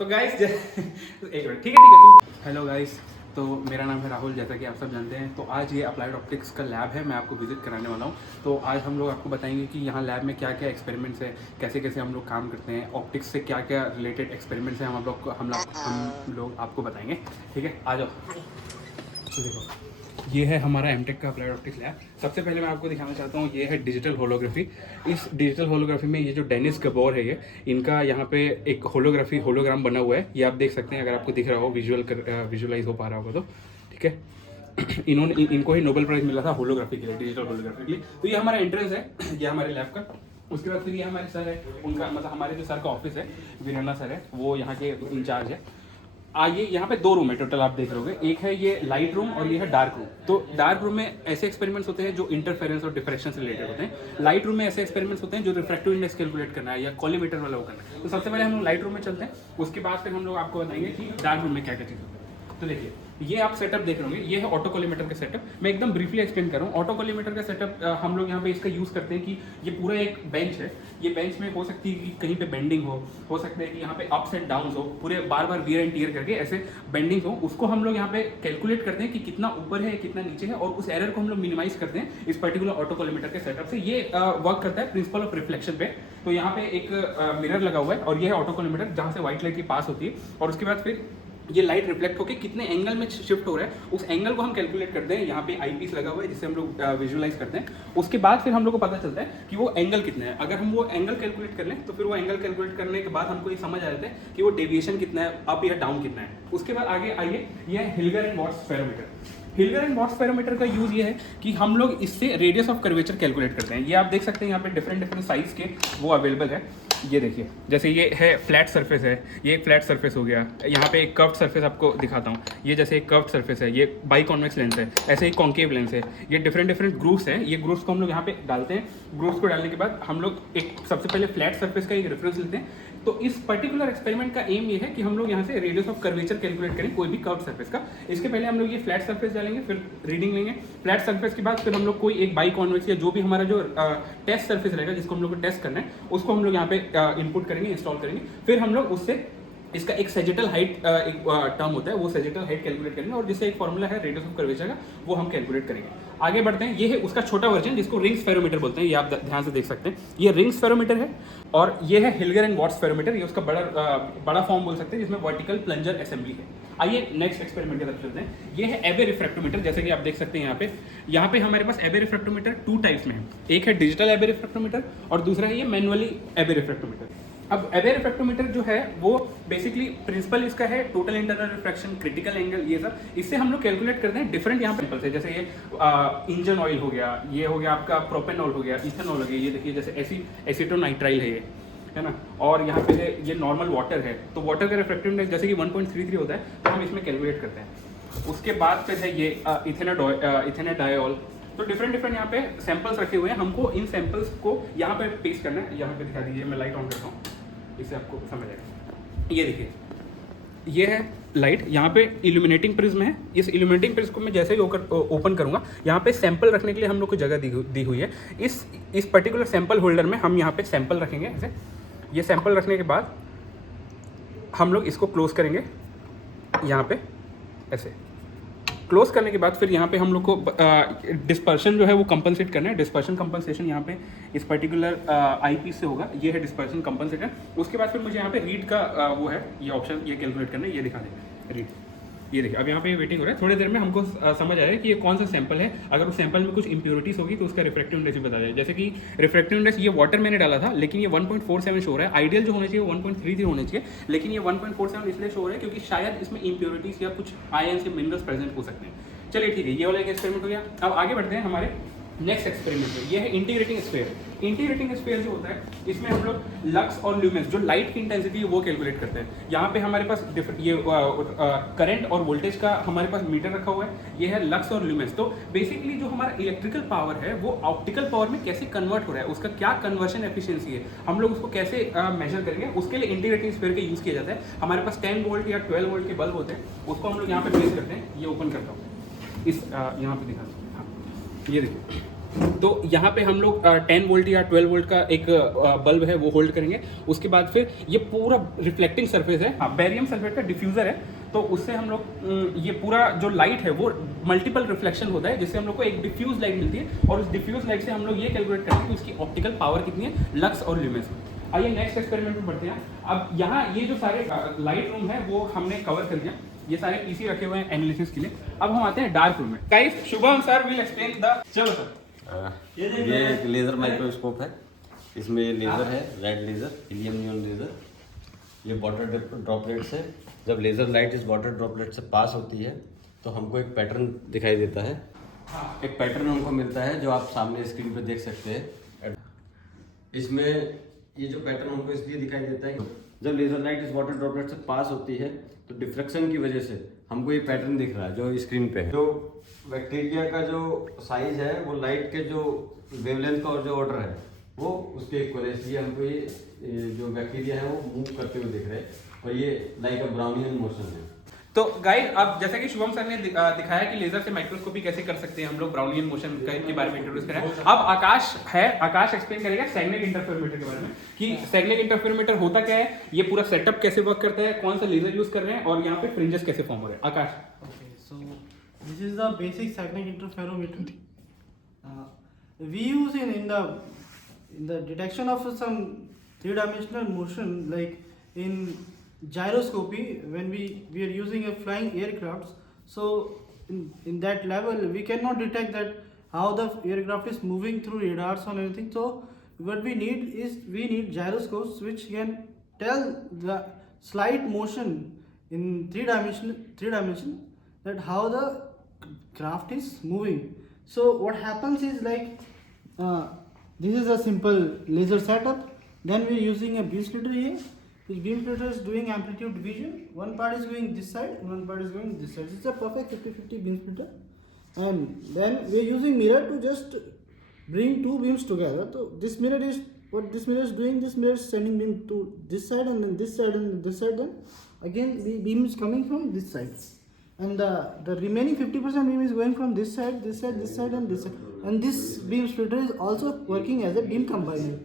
तो गाइस एक मिनट, ठीक है तू। हेलो गाइस, तो मेरा नाम है राहुल, जैसा कि आप सब जानते हैं। तो आज ये अप्लाइड ऑप्टिक्स का लैब है, मैं आपको विजिट कराने वाला हूँ। तो आज हम लोग आपको बताएंगे कि यहाँ लैब में क्या क्या एक्सपेरिमेंट्स है, कैसे कैसे हम लोग काम करते हैं, ऑप्टिक्स से क्या क्या रिलेटेड एक्सपेरिमेंट्स हैं हम लोग आपको बताएंगे। ठीक है, आ जाओ। तो देखो, ये है हमारा एमटेक का अप्लाइड ऑप्टिक्स लैब। सबसे पहले मैं आपको दिखाना चाहता हूँ, ये है डिजिटल होलोग्राफी। इस डिजिटल होलोग्राफी में ये जो डेनिस गबोर है, ये इनका यहाँ पे एक होलोग्राम बना हुआ है। ये आप देख सकते हैं, अगर आपको दिख रहा हो, विजुअलाइज हो पा रहा होगा तो ठीक है। इनको ही नोबेल प्राइज मिला था होलोग्राफी के लिए, डिजिटल होलोग्राफी के लिए। तो ये हमारा एंट्रेंस है, ये हमारे लैब का। उसके बाद फिर ये हमारे सर है, उनका मतलब हमारे जो सर का ऑफिस है, वीरेंद्र सर है, वो यहाँ के इंचार्ज है। आइए, यहाँ पे 2 रूम है टोटल, आप देख रहे होगे। एक है ये लाइट रूम और ये है डार्क रूम। तो डार्क रूम में ऐसे एक्सपेरिमेंट्स होते हैं जो इंटरफेरेंस और डिफ्रैक्शन से रिलेटेड होते हैं। लाइट रूम में ऐसे एक्सपेरिमेंट्स होते हैं जो रिफ्रैक्टिव इंडेक्स कैलकुलेट करना है या कॉलीमीटर वाला वो करना है। तो सबसे पहले हम लोग लाइट रूम में चलते हैं, उसके बाद फिर हम लोग आपको बताएंगे कि डार्क रूम में क्या क्या चीज़ होता है। तो देखिए, ये आप सेटअप देख रहे होंगे, ये है ऑटो कॉलीमीटर का सेटअप। मैं एकदम ब्रीफली एक्सप्लेन कर रहा हूँ। ऑटो कॉलीमीटर का सेटअप हम लोग यहाँ पे इसका यूज़ करते हैं कि ये पूरा एक बेंच है। ये बेंच में हो सकती है कि कहीं पे बेंडिंग हो सकता है कि यहाँ पे अप्स एंड डाउन्स हो, पूरे बार बार वियर एंड टियर करके ऐसे बेंडिंग हो। उसको हम लोग यहाँ पे कैलकुलेट करते हैं कि कितना ऊपर है कितना नीचे है, और उस एरर को हम लोग मिनिमाइज करते हैं इस पर्टिकुलर ऑटो कॉलीमीटर के सेटअप से। ये वर्क करता है प्रिंसिपल ऑफ रिफ्लेक्शन पे। तो यहाँ पे एक मिरर लगा हुआ है और ये है ऑटो कॉलीमीटर, जहाँ से व्हाइट लाइट की पास होती है। और उसके बाद फिर ये लाइट रिफ्लेक्ट होकर कितने एंगल में शिफ्ट हो रहा है, उस एंगल को हम कैलकुलेट करते हैं। यहाँ पे आईपीस लगा हुआ है जिससे हम लोग विजुअलाइज करते हैं। उसके बाद फिर हम लोग को पता चलता है कि वो एंगल कितना है। अगर हम वो एंगल कैलकुलेट कर लें तो फिर वो एंगल कैलकुलेट करने के बाद हमको ये समझ आ जाता है कि वो डेविएशन कितना है, अप या डाउन कितना है। उसके बाद आगे आइए, ये है Hilger and Watts ferrometer. Hilger and Watts ferrometer का यूज ये है कि हम लोग इससे रेडियस ऑफ कर्वेचर कैलकुलेट करते हैं। ये आप देख सकते हैं, यहाँ पे डिफरेंट साइज के वो अवेलेबल है। ये देखिए, जैसे ये है फ्लैट सरफेस है, ये एक फ्लैट सरफेस हो गया। यहाँ पे एक कर्व्ड सरफेस आपको दिखाता हूँ, ये जैसे एक कर्व्ड सरफेस है, ये बाई कॉन्वेक्स लेंस है, ऐसे ही कॉन्केव लेंस है। ये डिफरेंट ग्रुप्स हैं। ये ग्रुप्स को हम लोग यहाँ पे डालते हैं। ग्रुप्स को डालने के बाद हम लोग एक सबसे पहले फ्लैट सरफेस का एक रेफरेंस लेते हैं। तो इस पर्टिकुलर एक्सपेरिमेंट का एम ये है कि हम लोग यहाँ से रेडियस ऑफ कर्वेचर कैलकुलेट करें कोई भी कर्व सरफेस का। इसके पहले हम लोग ये फ्लैट सरफेस डालेंगे, फिर रीडिंग लेंगे। फ्लैट सरफेस के बाद फिर हम लोग कोई एक बाई कॉन्वेक्स या जो भी हमारा जो टेस्ट सरफेस रहेगा जिसको हम लोग को टेस्ट करना है, उसको हम लोग यहाँ पे इनपुट करेंगे, इंस्टॉल करेंगे। फिर हम लोग उससे इसका एक सेजिटल हाइट एक टर्म होता है, वो सेजिटल हाइट कैलकुलेट करेंगे, और जिससे एक फॉर्मूला है रेडियस ऑफ कर्वेचर का, वो हम कैलकुलेट करेंगे। आगे बढ़ते हैं, ये है उसका छोटा वर्जन जिसको रिंग्स फेरोमीटर बोलते हैं। ये आप ध्यान से देख सकते हैं, ये रिंग्स फेरोमीटर है। और ये है हिल्गर एंड वॉट्स फेरोमीटर, ये उसका बड़ा फॉर्म बोल सकते हैं, जिसमें वर्टिकल प्लंजर असेंबली है। आइए नेक्स्ट एक्सपेरिमेंट की तरफ चलते हैं। ये है एबे रिफ्रैक्टोमीटर। जैसे कि आप देख सकते हैं यहाँ पे हमारे पास एबे रिफ्रैक्टोमीटर 2 टाइप्स में है। एक है डिजिटल एबे रिफ्रैक्टोमीटर और दूसरा है ये मैनुअली एबे रिफ्रैक्टोमीटर। अब एबे रिफ्रैक्टोमीटर जो है वो बेसिकली प्रिंसिपल इसका है total internal refraction, critical angle, ये सब। इससे हम लोग कैलकुलेट करते हैं डिफरेंट यहाँ पे से, जैसे ये इंजन ऑयल हो गया, ये हो गया आपका प्रोपेनॉल हो गया, इथेनॉल हो गया। ये देखिए, जैसे एसीटोनाइट्राइल है ये, है ना। और यहाँ पे ये नॉर्मल वाटर है, तो वाटर का रिफ्रैक्टिव इंडेक्स जैसे कि 1.33 होता है, तो हम इसमें कैलकुलेट करते हैं। उसके बाद फिर है ये इथेनाडायोल। तो डिफरेंट यहाँ पे सैंपल्स रखे हुए हैं। हमको इन सैंपल्स को यहाँ पे पेस्ट करना है। यहाँ पे दिखा दीजिए, मैं लाइट ऑन करता हूँ, इससे आपको समझ आएगा। ये देखिए, ये है लाइट, यहाँ पे इल्यूमिनेटिंग प्रिज्म है। इस इल्यूमिनेटिंग प्रिज्म को मैं जैसे ही ओपन करूँगा, यहाँ पे सैंपल रखने के लिए हम लोग को जगह दी हुई है। इस पर्टिकुलर सैंपल होल्डर में हम यहाँ पे सैंपल रखेंगे ऐसे। ये सैंपल रखने के बाद हम लोग इसको क्लोज करेंगे, यहाँ पे ऐसे क्लोज करने के बाद फिर यहाँ पे हम लोग को डिस्पर्शन जो है वो कंपनसेट करना है। डिस्पर्शन कंपनसेशन यहाँ पे इस पर्टिकुलर आई पीस से होगा। ये है डिस्पर्शन कंपनसेटर। उसके बाद फिर मुझे यहाँ पे रीड का वो है, ये ऑप्शन, ये कैलकुलेट करना है। ये दिखा दें रीड, ये देखिए अब यहाँ पे वेटिंग हो रहा है। थोड़ी देर में हमको समझ आएगा कि ये कौन सा सैंपल है। अगर उस सैंपल में कुछ इंप्योरिटीज होगी तो उसका रिफ्रैक्टिव इंडेक्स भी बता जाए। जैसे कि रिफ्रैक्टिव इंडेक्स ये वाटर मैंने डाला था, लेकिन ये 1.47 शो हो रहा है। आइडियल जो होना चाहिए 1.33 होना चाहिए, लेकिन ये 1.47 इसलिए शो हो रहा है क्योंकि शायद इसमें इंप्योरिटीज या कुछ आयंस या मिनरल्स प्रेजेंट हो सकते हैं। चलिए ठीक है, ये वाला एक एक्सपेरिमेंट हो गया। अब आगे बढ़ते हैं हमारे नेक्स्ट एक्सपेरिमेंट में। ये है इंटीग्रेटिंग स्फीयर। इंटीग्रेटिंग स्फीयर जो होता है, इसमें हम लोग लक्स और ल्यूमेंस, जो लाइट की इंटेंसिटी है वो कैलकुलेट करते हैं। यहाँ पे हमारे पास ये करंट और वोल्टेज का हमारे पास मीटर रखा हुआ है। ये है लक्स और ल्यूमेंस। तो बेसिकली जो हमारा इलेक्ट्रिकल पावर है वो ऑप्टिकल पावर में कैसे कन्वर्ट हो रहा है, उसका क्या कन्वर्शन एफिशिएंसी है, हम लोग उसको कैसे मेजर करेंगे, उसके लिए इंटीग्रेटिंग स्फीयर का यूज किया जाता है। हमारे पास 10 वोल्ट या 12 वोल्ट के बल्ब होते हैं, उसको हम लोग यहाँ पे प्लेस करते हैं। ये ओपन करता हूँ, इस यहाँ पे दिखा, हाँ ये देखिए, तो यहाँ पे हम लोग 10 वोल्ट या 12 वोल्ट का एक बल्ब है वो होल्ड करेंगे। उसके बाद फिर ये पूरा रिफ्लेक्टिंग सरफेस है, हाँ बेरियम सल्फेट का डिफ्यूज़र है, तो उससे हम लोग ये पूरा जो लाइट है वो मल्टीपल रिफ्लेक्शन होता है, जिससे हम लोग को एक डिफ्यूज लाइट मिलती है, और उस डिफ्यूज लाइट से हम लोग ये कैलकुलेट करते हैं कि उसकी ऑप्टिकल पावर कितनी है, लक्स और ल्यूमेंस में। आइए नेक्स्ट एक्सपेरिमेंट में बढ़ते हैं। अब यहाँ ये जो सारे लाइट रूम है वो हमने कवर कर दिया, ये सारे पीसी रखे हुए हैं एनालिसिस के लिए। अब हम आते हैं डार्क रूम में। Guys Shubham sir will explain the, चलो सर। ये एक लेज़र माइक्रोस्कोप है, इसमें लेज़र है, red laser, helium neon laser. ये वाटर ड्रॉपलेट्स है, जब लेज़र लाइट इस वाटर ड्रॉपलेट से पास होती है तो हमको एक पैटर्न दिखाई देता है। एक पैटर्न हमको मिलता है जो आप सामने स्क्रीन पे देख सकते हैं। इसमें ये जो पैटर्न हमको इसलिए दिखाई देता है, जब लेज़र लाइट इस वाटर ड्रॉपलेट से पास होती है तो डिफ्रेक्शन की वजह से हमको ये पैटर्न दिख रहा है जो स्क्रीन पे है। जो बैक्टीरिया का जो साइज है वो लाइट के जो वेवलेंथ का और जो ऑर्डर है वो उसके इक्वल है, इसलिए हमको ये जो बैक्टीरिया है वो मूव करते हुए दिख रहे हैं, और ये लाइक अ ब्राउनियन मोशन है। तो गाइस अब जैसा कि शुभम सर ने दिखाया कि लेजर से माइक्रोस्कोपी कैसे कर सकते हैं हम लोग, ब्राउनियन मोशन के बारे में इंट्रोड्यूस करें। अब आकाश एक्सप्लेन करेगा सैग्नेक इंटरफेरोमीटर के बारे में कि सैग्नेक इंटरफेरोमीटर होता क्या है, ये पूरा सेटअप कैसे वर्क करता है, कौन सा लेजर यूज कर रहे हैं, और यहाँ पे फ्रिंजेस कैसे फॉर्म हो रहे हैं। आकाश। Okay, so this is the basic Sagnac interferometer. We use in the detection of some three-dimensional motion, like in gyroscopy when we are using a flying aircraft. So in that level we cannot detect that how the aircraft is moving through radars or anything. So what we need gyroscopes which can tell the slight motion in three dimension that how the craft is moving. So what happens is like this is a simple laser setup. Then we are using a beam splitter here. This beam splitter is doing amplitude division. One part is going this side and one part is going this side. It's a perfect 50-50 beam splitter. And then we are using mirror to just bring two beams together. So this mirror is what this mirror is doing. This mirror is sending beam to this side and then this side and this side. Then again the beam is coming from this side. And the remaining 50% beam is going from this side, this side, this side, and this side. And this beam splitter is also working as a beam combiner.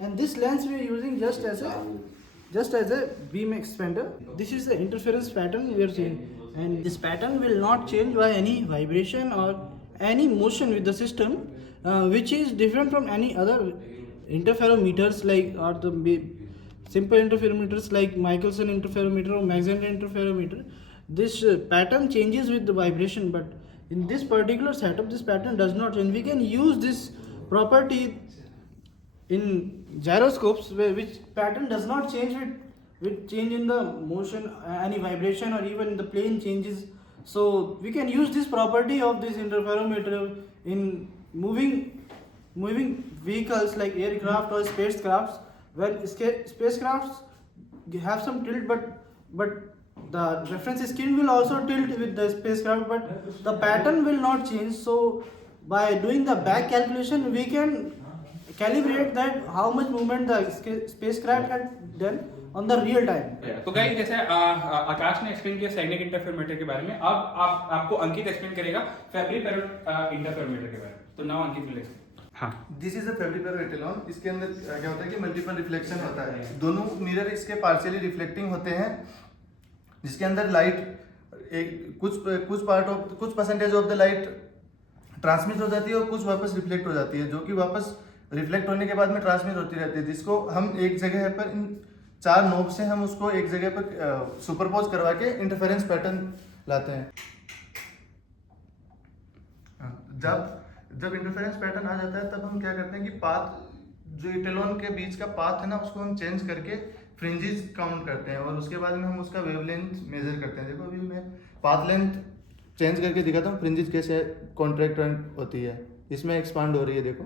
And this lens we are using just as a beam expander. This is the interference pattern we are seeing, and this pattern will not change by any vibration or any motion with the system, which is different from any other interferometers like or the simple interferometers like Michelson interferometer or Maxent interferometer. This pattern changes with the vibration, but in this particular setup this pattern does not change. We can use this property in gyroscopes which pattern does not change with change in the motion, any vibration or even the plane changes. So we can use this property of this interferometer in moving vehicles like aircraft or spacecrafts, where spacecrafts have some tilt, but the reference screen will also tilt with the spacecraft, but the pattern will not change. So by doing the back calculation we can calibrate that how much movement the spacecraft had done on the real time. तो guys जैसे आकाश ने explain किया सैग्नेक interferometer के बारे में, अब आपको अंकित explain करेगा फेब्रिपेरो इंटरफेरोमीटर के बारे में। तो नाउ अंकित विल एक्सप्लेन। हाँ, दिस इज अ फेब्रिपेरो एटेलॉन। इसके अंदर क्या होता है कि मल्टीपल रिफ्लेक्शन होता है। दोनों मिरर इसके पार्शियली रिफ्लेक्टिंग होते हैं, जिसके अंदर लाइट कुछ percentage of the light transmit हो जाती है और कुछ वापस रिफ्लेक्ट हो जाती है, जो कि वापस रिफ्लेक्ट होने के बाद में ट्रांसमिट होती रहती है, जिसको हम एक जगह पर इन 4 नोब से हम उसको एक जगह पर सुपरपोज करवा के इंटरफेरेंस पैटर्न लाते हैं। जब इंटरफेरेंस पैटर्न आ जाता है तब हम क्या करते हैं कि पाथ जो एटेलॉन के बीच का पाथ है ना उसको हम चेंज करके फ्रिंजेस काउंट करते हैं, और उसके बाद में हम उसका वेवलेंथ मेजर करते हैं। देखो अभी मैं पाथ लेंथ चेंज करके दिखाता हूँ फ्रिंजेस कैसे कॉन्ट्रैक्ट होती है, इसमें एक्सपांड हो रही है। देखो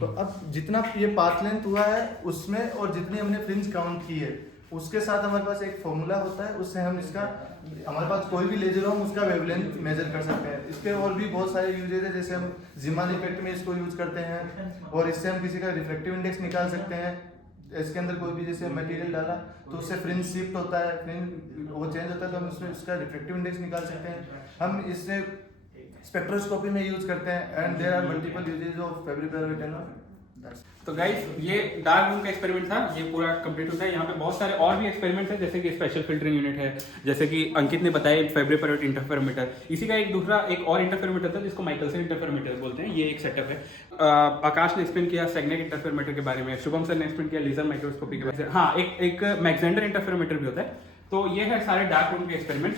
तो अब जितना ये पाथ लेंथ हुआ है उसमें और जितनी हमने फ्रिंज काउंट की है उसके साथ हमारे पास एक फॉर्मूला होता है, उससे हम इसका हमारे पास कोई भी लेजर हो हम उसका वेवलेंथ मेजर कर सकते हैं। इसके और भी बहुत सारे यूजेज है, जैसे हम जीमान इफेक्ट में इसको यूज करते हैं और इससे हम किसी का रिफ्लेक्टिव इंडेक्स निकाल सकते हैं। इसके अंदर कोई भी जैसे मटेरियल डाला तो उससे फ्रिंज शिफ्ट होता है, फ्रिंज वो चेंज होता है, तो हम उसमें इसका रिफ्लेक्टिव इंडेक्स निकाल सकते हैं। हम इससे स्पेक्ट्रोस्कोपी में यूज करते हैं and there are multiple usages of fabric tenor. तो गाइस ये डार्क रूम का एक्सपेरिमेंट था, ये पूरा कंप्लीट होता है। यहाँ पे बहुत सारे और भी एक्सपेरिमेंट्स हैं, जैसे कि स्पेशल फिल्टरिंग यूनिट है, जैसे कि अंकित ने बताया फेब्रिक इंटरफेरोमीटर। इसी का एक दूसरा एक और इंटरफेरोमीटर था जिसको माइकलसन इंटरफेरोमीटर बोलते हैं, ये एक सेटअप है। आकाश ने एक्सप्लेन किया सेगनेट इंटरफेरोमीटर के बारे में, शुभम सर ने एक्सप्लेन किया लेजर माइक्रोस्कोपी के बारे में। हाँ, एक मैक्सेंडर इंटरफेरोमीटर भी होता है। तो ये है सारे डार्क रूम के एक्सपेरिमेंट।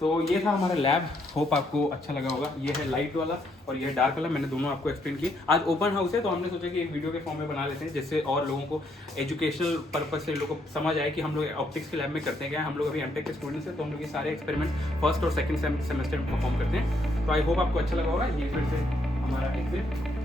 तो ये था हमारा लैब, होप आपको अच्छा लगा होगा। ये है लाइट वाला और ये है डार्क वाला, मैंने दोनों आपको एक्सप्लेन किए। आज ओपन हाउस है तो हमने सोचा कि एक वीडियो के फॉर्म में बना लेते हैं, जिससे और लोगों को एजुकेशनल पर्पज से लोगों को समझ आए कि हम लोग ऑप्टिक्स के लैब में करते हैं क्या। हम लोग अभी एमटेक के स्टूडेंट्स हैं, तो हम लोग ये सारे एक्सपेरिमेंट फर्स्ट और सेकंड सेमेस्टर में परफॉर्म करते हैं। तो आई होप आपको अच्छा लगा होगा। ये फिर से हमारा एग्जिट